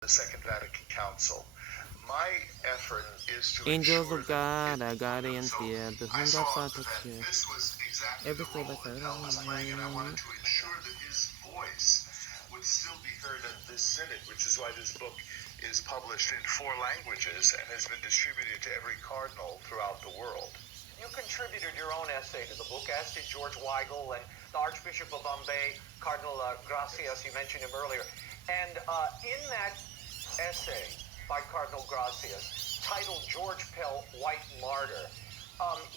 the Second Vatican Council. My effort is to Angels ensure of that God, our guardians dear, to I whom saw God sought to that cheer. this was exactly Every the soul role by that Pell was playing, and I wanted to ensure that his voice would still be heard at this synod, which is why this book is published in 4 languages and has been distributed to every cardinal throughout the world. You contributed your own essay to the book, as did George Weigel and the Archbishop of Bombay, Cardinal Gracias, you mentioned him earlier. And in that essay by Cardinal Gracias, titled George Pell, White Martyr,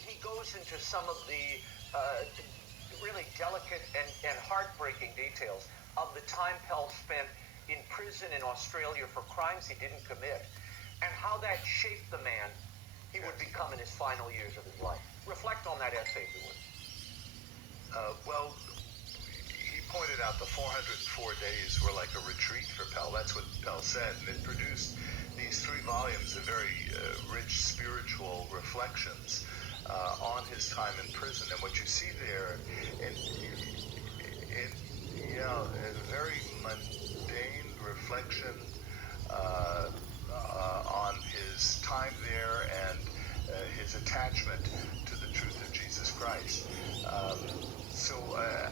he goes into some of the really delicate and heartbreaking details of the time Pell spent in prison in Australia for crimes he didn't commit, and how that shaped the man he would become in his final years of his life. Reflect on that essay, if you would. Well, he pointed out the 404 days were like a retreat for Pell. That's what Pell said, and it produced these 3 volumes of very rich spiritual reflections on his time in prison. And what you see there, a very mundane reflection on his time there and his attachment to the truth of Jesus Christ. So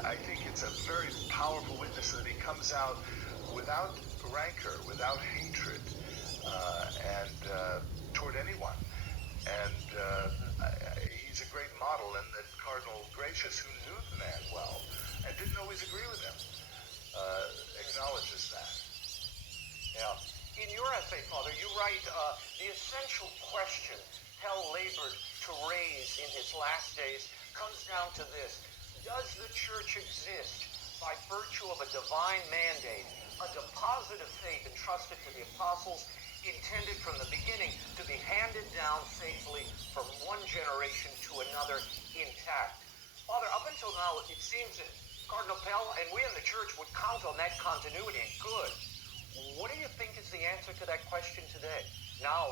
I think it's a very powerful witness that he comes out without rancor, without hatred, and toward anyone. And he's a great model, and that Cardinal Gracious, who knew the man well and didn't always agree with him, acknowledges that. Yeah. In your essay, Father, you write, the essential question Pell labored to raise in his last days comes down to this: does the Church exist by virtue of a divine mandate, a deposit of faith entrusted to the apostles, intended from the beginning to be handed down faithfully from one generation to another intact? Father, up until now, it seems that Cardinal Pell and we in the Church would count on that continuity, and good. What do you think is the answer to that question today, now,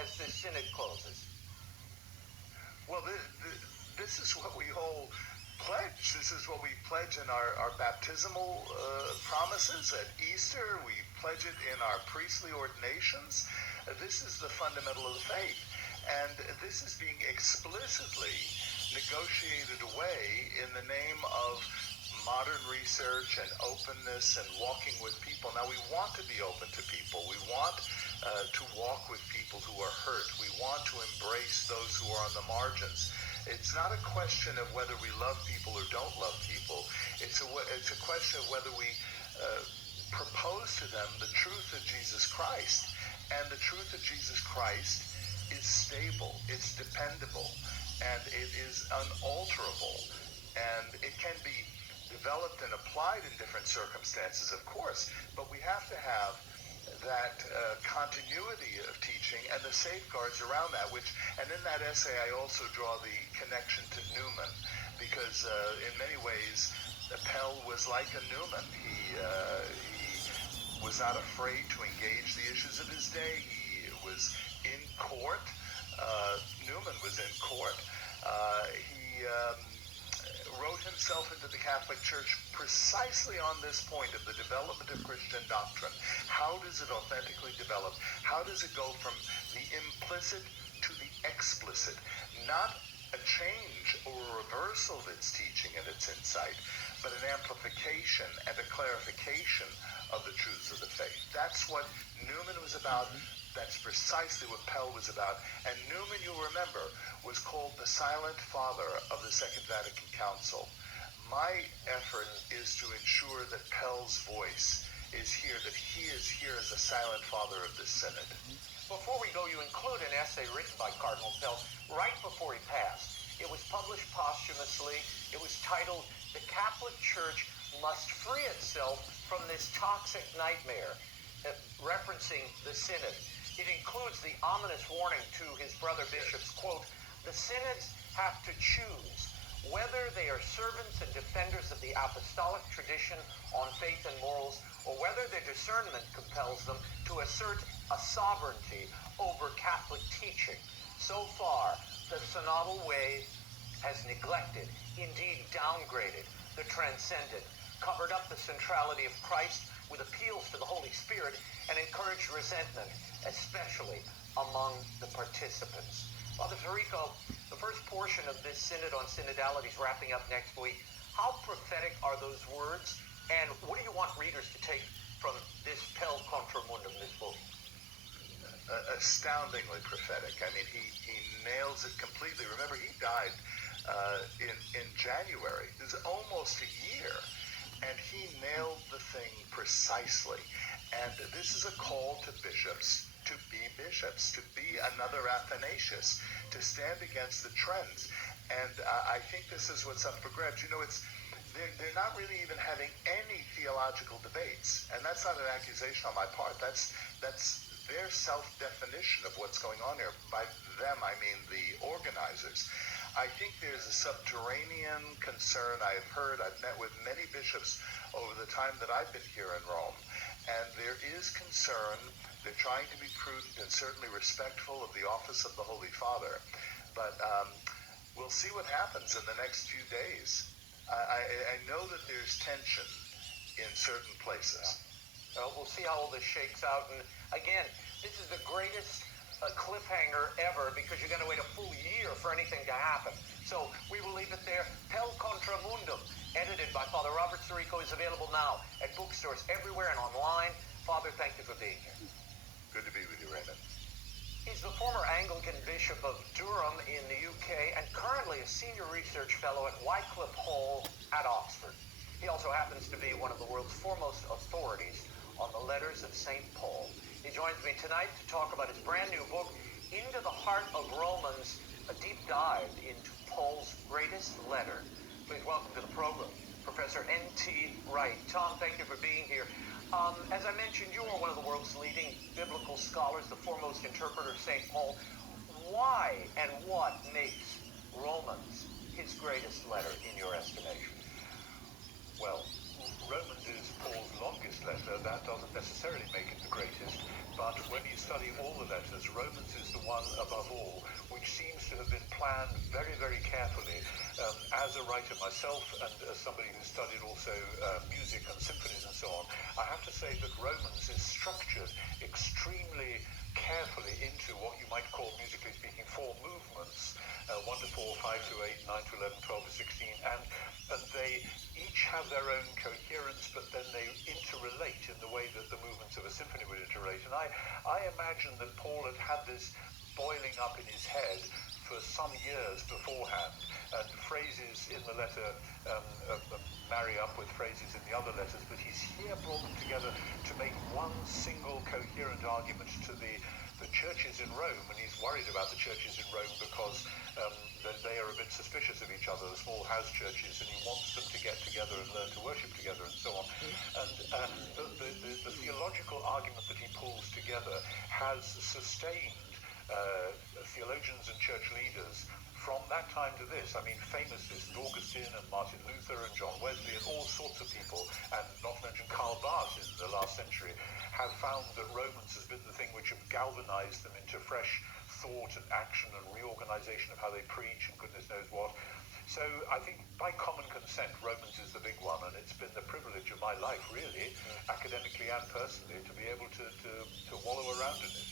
as this synod closes? Well, this is what we all pledge. This is what we pledge in our baptismal promises at Easter. We pledge it in our priestly ordinations. This is the fundamental of the faith. And this is being explicitly negotiated away in the name of modern research and openness and walking with people. Now, we want to be open to people. We want to walk with people who are hurt. We want to embrace those who are on the margins. It's not a question of whether we love people or don't love people. It's a question of whether we propose to them the truth of Jesus Christ. And the truth of Jesus Christ is stable, it's dependable, and it is unalterable. And it can be developed and applied in different circumstances, of course, but we have to have that continuity of teaching and the safeguards around that, and in that essay I also draw the connection to Newman, because in many ways Pell was like a Newman. He was not afraid to engage the issues of his day. He was in court. Newman was in court. He wrote himself into the Catholic Church precisely on this point of the development of Christian doctrine. How does it authentically develop? How does it go from the implicit to the explicit? Not a change or a reversal of its teaching and its insight, but an amplification and a clarification of the truths of the faith. That's what Newman was about. That's precisely what Pell was about. And Newman, you'll remember, was called the silent father of the Second Vatican Council. My effort is to ensure that Pell's voice is here, that he is here as a silent father of this synod. Before we go, you include an essay written by Cardinal Pell right before he passed. It was published posthumously. It was titled, "The Catholic Church Must Free Itself from This Toxic Nightmare," referencing the synod. It includes the ominous warning to his brother bishops, quote, "The synods have to choose whether they are servants and defenders of the apostolic tradition on faith and morals, or whether their discernment compels them to assert a sovereignty over Catholic teaching. So far, the synodal way has neglected, indeed downgraded, the transcendent, covered up the centrality of Christ with appeals to the Holy Spirit and encouraged resentment, especially among the participants. Father Tarico, the first portion of this synod on synodality is wrapping up next week. How prophetic are those words, and what do you want readers to take from this Pel Contra Mundum, this book? Astoundingly prophetic. I mean, he nails it completely. Remember, he died in January. It was almost a year, and he nailed the thing precisely. And this is a call to bishops to be bishops, to be another Athanasius, to stand against the trends. And I think this is what's up for grabs. You know, they're not really even having any theological debates, and that's not an accusation on my part. That's their self-definition of what's going on here. By them, I mean the organizers. I think there's a subterranean concern. I've met with many bishops over the time that I've been here in Rome, and there is concern. They're trying to be prudent and certainly respectful of the office of the Holy Father, but we'll see what happens in the next few days. I know that there's tension in certain places. We'll see how all this shakes out. And again, this is the greatest cliffhanger ever, because you're going to wait a full year for anything to happen. So we will leave it there. Pel Contra Mundum, edited by Father Robert Tarico, is available now at bookstores everywhere and online. Father, thank you for being here. Good to be with you, Raymond. He's the former Anglican Bishop of Durham in the UK and currently a senior research fellow at Wycliffe Hall at Oxford. He also happens to be one of the world's foremost authorities on the letters of St. Paul. He joins me tonight to talk about his brand new book, Into the Heart of Romans, a deep dive into Paul's greatest letter. Please welcome to the program, Professor N.T. Wright. Tom, thank you for being here. As I mentioned, you are one of the world's leading biblical scholars, the foremost interpreter of St. Paul. Why and what makes Romans his greatest letter in your estimation? Well, Romans is Paul's longest letter. That doesn't necessarily make it the greatest, but when you study all the letters, Romans is the one above all which seems to have been planned very, very carefully. As a writer myself, and as somebody who studied also music and symphonies and so on, I have to say that Romans is structured extremely carefully into what you might call, musically speaking, 4 movements, 1 to 4, 5 to 8, 9 to 11, 12 to 16, and they each have their own coherence, but then they interrelate in the way that the movements of a symphony would interrelate. And I imagine that Paul had this boiling up in his head for some years beforehand, and phrases in the letter marry up with phrases in the other letters, but he's here brought them together to make one single coherent argument to the churches in Rome, and he's worried about the churches in Rome because they are a bit suspicious of each other, the small house churches, and he wants them to get together and learn to worship together and so on. And the theological argument that he pulls together has sustained theologians and church leaders from that time to this. I mean, famously, St. Augustine and Martin Luther and John Wesley and all sorts of people, and not to mention Karl Barth in the last century, have found that Romans has been the thing which have galvanized them into fresh thought and action and reorganization of how they preach and goodness knows what. So I think by common consent, Romans is the big one, and it's been the privilege of my life, really, academically and personally, to be able to wallow around in it.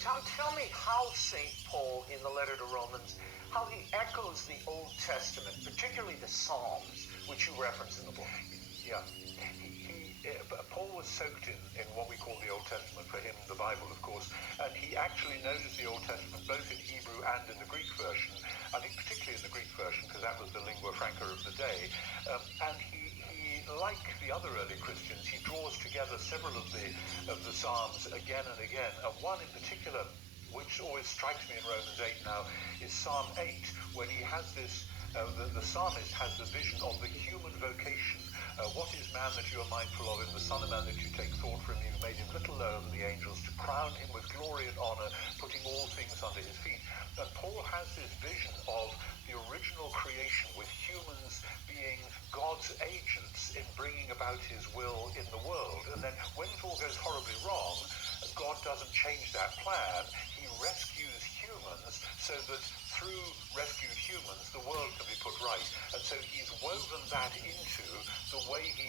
Tom, tell me how St. Paul, in the letter to Romans, how he echoes the Old Testament, particularly the Psalms, which you reference in the book. Yeah. Paul was soaked in what we call the Old Testament, for him the Bible, of course, and he actually knows the Old Testament both in Hebrew and in the Greek version. I think particularly in the Greek version, because that was the lingua franca of the day. And he, like the other early Christians, he draws together several of the Psalms again and again. And one in particular, which always strikes me in Romans 8 now, is Psalm 8, when he has this, the psalmist has the vision of the human vocation. What is man that you are mindful of him, the son of man that you take thought from you, made him little lower than the angels, to crown him with glory and honor, putting all things under his feet. And Paul has this vision of the original creation, with humans being God's agents in bringing about his will in the world. And then when it all goes horribly wrong, God doesn't change that plan. He rescues humans so that through rescued humans, the world can be put right. And so he's woven that into the way he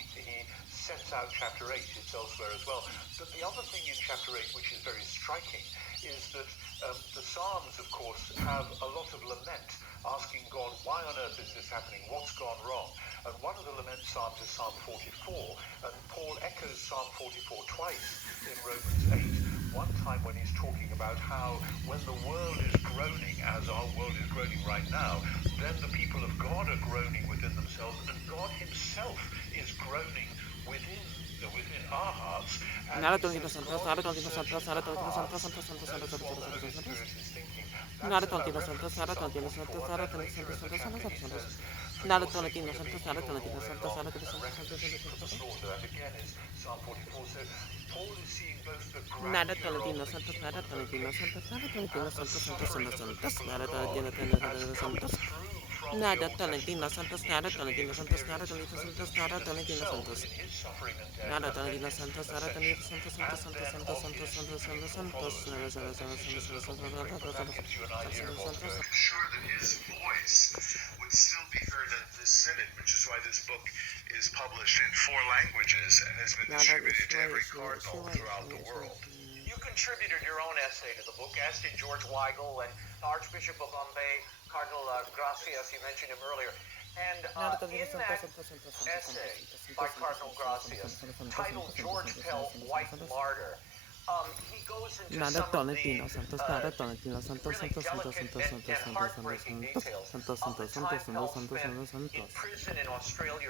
out chapter 8, it's elsewhere as well. But the other thing in chapter 8 which is very striking is that the Psalms, of course, have a lot of lament, asking God, why on earth is this happening? What's gone wrong? And one of the lament Psalms is Psalm 44, and Paul echoes Psalm 44 twice in Romans 8. One time when he's talking about how when the world is groaning, as our world is groaning right now, then the people of God are groaning within themselves, and God himself is groaning within our hearts. And he says God is searching the hearts. Notice what the Holy Spirit is thinking. That's a reference to Psalm 44. And then later in the chapter he says, for your sake we have been killed all day long and reckoned as sheep for the slaughter. That again is Psalm 44. So Paul is seeing both the grandeur of the human vocation and the suffering of the people of God as coming through from the Old Testament into the experience both of Jesus himself in his suffering and death and then his ascension, and then of his faithful followers. Just a little bit quick, but that gives you an idea of what's going on. Sure that his voice would still be heard at this synod, which is why this book is published in 4 languages and has been distributed to every cardinal throughout the world. You contributed your own essay to the book, as did George Weigel and Archbishop of Bombay, Cardinal Gracias, you mentioned him earlier. And in that essay by Cardinal Gracias, titled George Pell, White Martyr, he goes into some of the really delicate and heartbreaking details of the time Pell spent in prison in Australia.